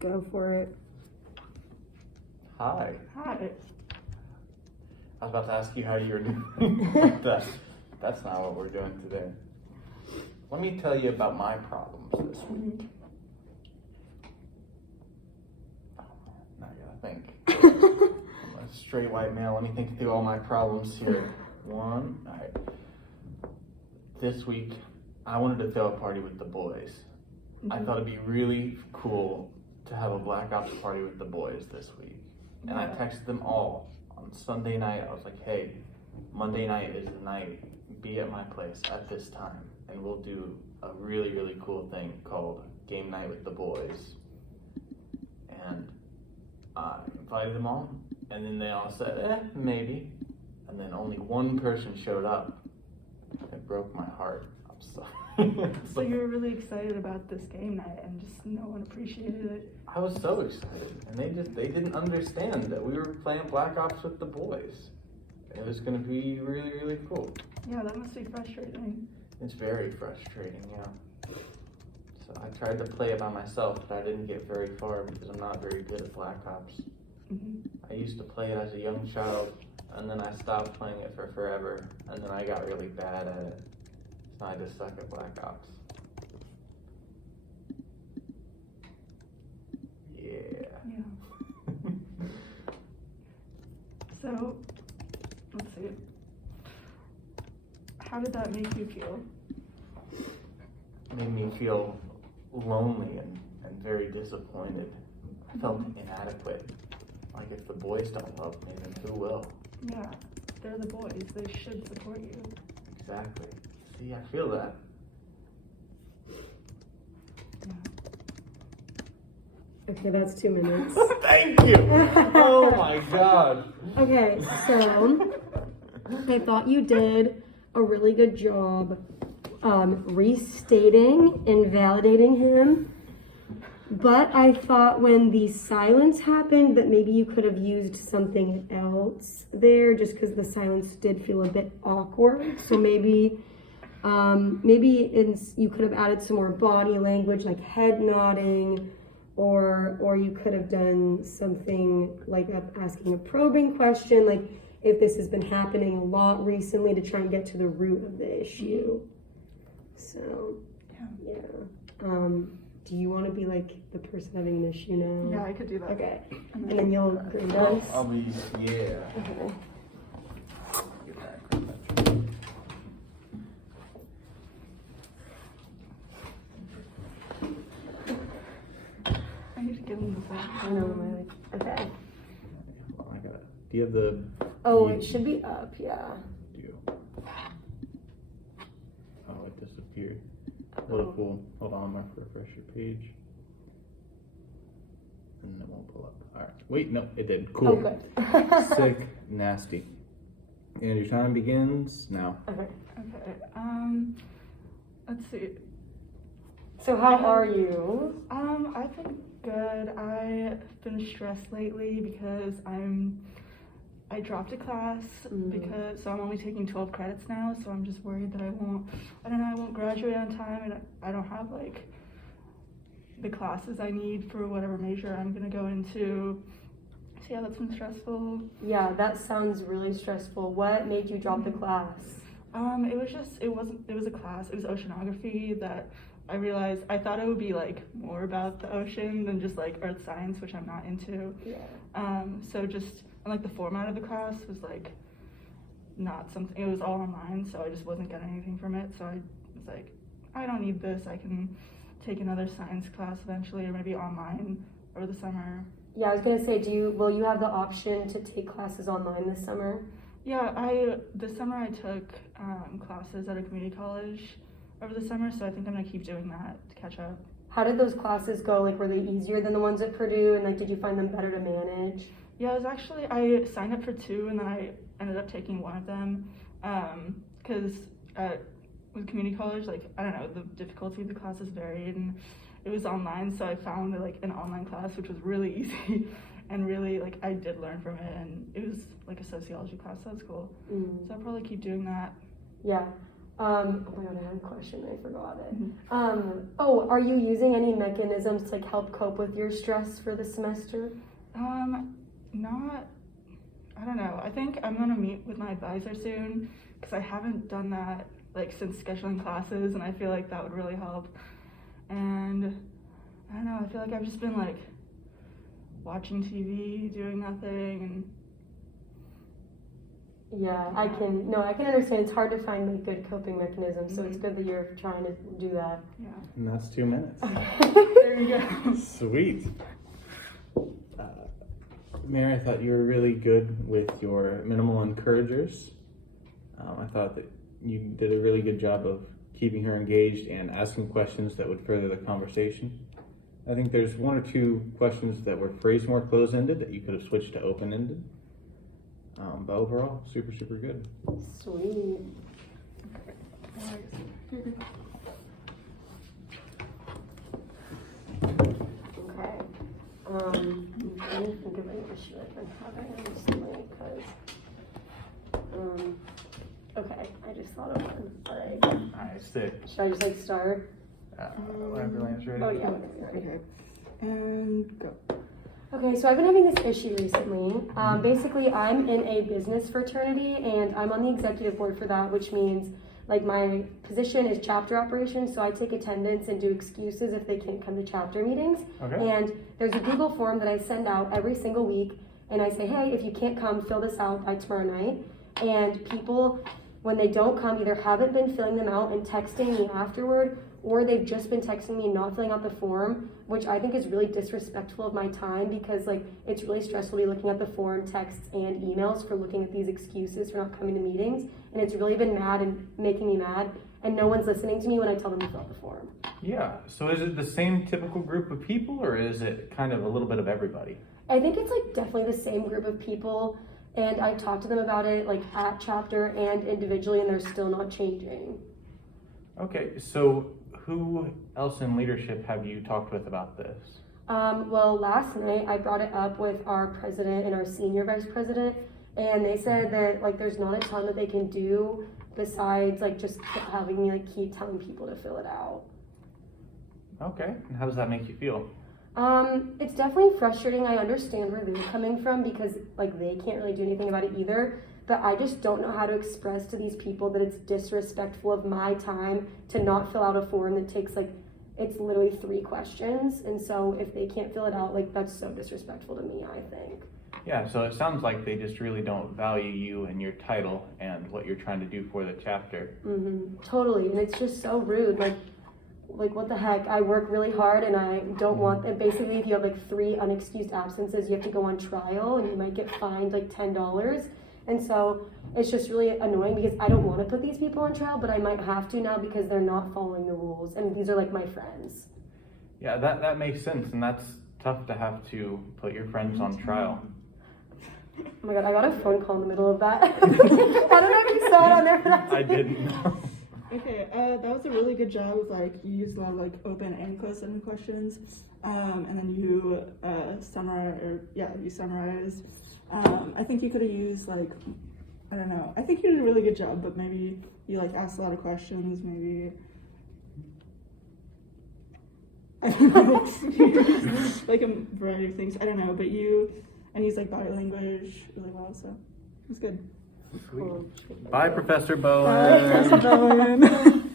Go for it. Hi. Hi. I was about to ask you how you were doing. But that's not what we're doing today. Let me tell you about my problems this week. Oh, now I gotta think. I'm a straight white male. Let me think through all my problems here. One. All right. This week, I wanted to throw a party with the boys. I thought it'd be really cool to have a Black Ops party with the boys this week. And I texted them all on Sunday night. I was like, hey, Monday night is the night. Be at my place at this time. And we'll do a really, really cool thing called Game Night with the Boys. And I invited them all. And then they all said, maybe. And then only one person showed up. It broke my heart. I'm sorry. So you were really excited about this game night and just no one appreciated it. I was so excited, and they didn't understand that we were playing Black Ops with the boys. It was going to be really, really cool. Yeah, that must be frustrating. It's very frustrating, yeah. So I tried to play it by myself, but I didn't get very far because I'm not very good at Black Ops. I used to play it as a young child, and then I stopped playing it for forever, and then I got really bad at it. So I just suck at Black Ops. Yeah. So, let's see. How did that make you feel? It made me feel lonely and very disappointed. I felt inadequate. Like if the boys don't love me, then who will? Yeah, they're the boys. They should support you. Exactly. See, I feel that. Yeah. Okay, that's 2 minutes. Thank you! Oh my God. Okay, so I thought you did a really good job restating and validating him. But I thought when the silence happened that maybe you could have used something else there just because the silence did feel a bit awkward. So maybe you could have added some more body language like head nodding, or you could have done something like asking a probing question, like if this has been happening a lot recently to try and get to the root of the issue. So, yeah. Do you want to be like the person having an issue now? Yeah, I could do that. Okay. And then you'll grade us? I'll be, yeah. Okay. Get back. I need to give them the back. I know, okay. Hold on, I got it. Do you have the... Oh, it should be up, yeah. Do you? Oh, it disappeared. What a fool. Hold on, I'm going to refresh your page. And it won't pull up. Alright. Wait, no, it did. Cool. Oh, good. Sick, nasty. And your time begins now. Okay. Okay. Let's see. So how are you? I've been good. I've been stressed lately because I dropped a class because I'm only taking 12 credits now, so I'm just worried that I won't graduate on time, and I don't have like the classes I need for whatever major I'm gonna go into. So yeah, that's been stressful. Yeah, that sounds really stressful. What made you drop the class? It was a class. It was oceanography that I realized I thought it would be like more about the ocean than just like earth science, which I'm not into. Yeah. So just and like the format of the class was like not something. It was all online, so I just wasn't getting anything from it. So I was like, I don't need this. I can take another science class eventually, or maybe online over the summer. Yeah, I was gonna say, will you have the option to take classes online this summer? Yeah, this summer I took classes at a community college over the summer, so I think I'm gonna keep doing that to catch up. How did those classes go? Like, were they easier than the ones at Purdue? And like, did you find them better to manage? Yeah, I signed up for 2 and then I ended up taking one of them because with community college, like, I don't know, the difficulty of the classes varied and it was online, so I found like an online class which was really easy and really like I did learn from it, and it was like a sociology class, so that's cool. So I'll probably keep doing that. Yeah. Oh my god, I had a question, I forgot it. Oh, are you using any mechanisms to like help cope with your stress for the semester? Not, I don't know. I think I'm gonna meet with my advisor soon because I haven't done that like since scheduling classes, and I feel like that would really help. And I don't know, I feel like I've just been like watching TV, doing nothing, Yeah, I can understand. It's hard to find like good coping mechanisms, so it's good that you're trying to do that. and And that's 2 minutes. there you go. Sweet. Mary, I thought you were really good with your minimal encouragers. I thought that you did a really good job of keeping her engaged and asking questions that would further the conversation. I think there's 1 or 2 questions that were phrased more close-ended that you could have switched to open-ended. But overall, super, super good. Sweet. Okay. I'm trying to think of an issue I've been having recently because. Okay, I just thought of one. Alright. Alright, sick. Should I just like start? Whenever Elaine's ready. Oh yeah, whenever you're ready. Okay. And go. Okay, so I've been having this issue recently. Basically, I'm in a business fraternity and I'm on the executive board for that, which means like my position is chapter operations, so I take attendance and do excuses if they can't come to chapter meetings. Okay. And there's a Google form that I send out every single week, and I say, hey, if you can't come, fill this out by tomorrow night. And people, when they don't come, either haven't been filling them out and texting me afterward, or they've just been texting me and not filling out the form, which I think is really disrespectful of my time because like it's really stressful to be looking at the form, texts, and emails for looking at these excuses for not coming to meetings. And it's really been mad and making me mad, and no one's listening to me when I tell them to fill out the form. Yeah, so is it the same typical group of people, or is it kind of a little bit of everybody? I think it's like definitely the same group of people, and I talked to them about it like at chapter and individually, and they're still not changing. Okay, so who else in leadership have you talked with about this? Well, last night I brought it up with our president and our senior vice president, and they said that like there's not a ton that they can do besides like just having me like keep telling people to fill it out. Okay, and how does that make you feel? It's definitely frustrating. I understand where they're coming from because like they can't really do anything about it either. But I just don't know how to express to these people that it's disrespectful of my time to not fill out a form that takes like, it's literally 3 questions. And so if they can't fill it out, like that's so disrespectful to me, I think. Yeah, so it sounds like they just really don't value you and your title and what you're trying to do for the chapter. Totally. And it's just so rude. Like what the heck? I work really hard and I don't want, and basically if you have like 3 unexcused absences, you have to go on trial and you might get fined like $10. And so it's just really annoying because I don't want to put these people on trial, but I might have to now because they're not following the rules. And these are like my friends. Yeah, that makes sense, and that's tough to have to put your friends on trial. Oh my god, I got a phone call in the middle of that. I don't know if you saw it on there. But I didn't know. Okay, that was a really good job. Like you used a lot of like open and closed-ended questions, and then you summarize. I think you could have used like, I don't know. I think you did a really good job, but maybe you like asked a lot of questions. Maybe I don't know. Like a variety of things. I don't know, but you use like body language really well, so it was good. Sweet. Bye, Professor Bye, Bowen. Professor Bowen.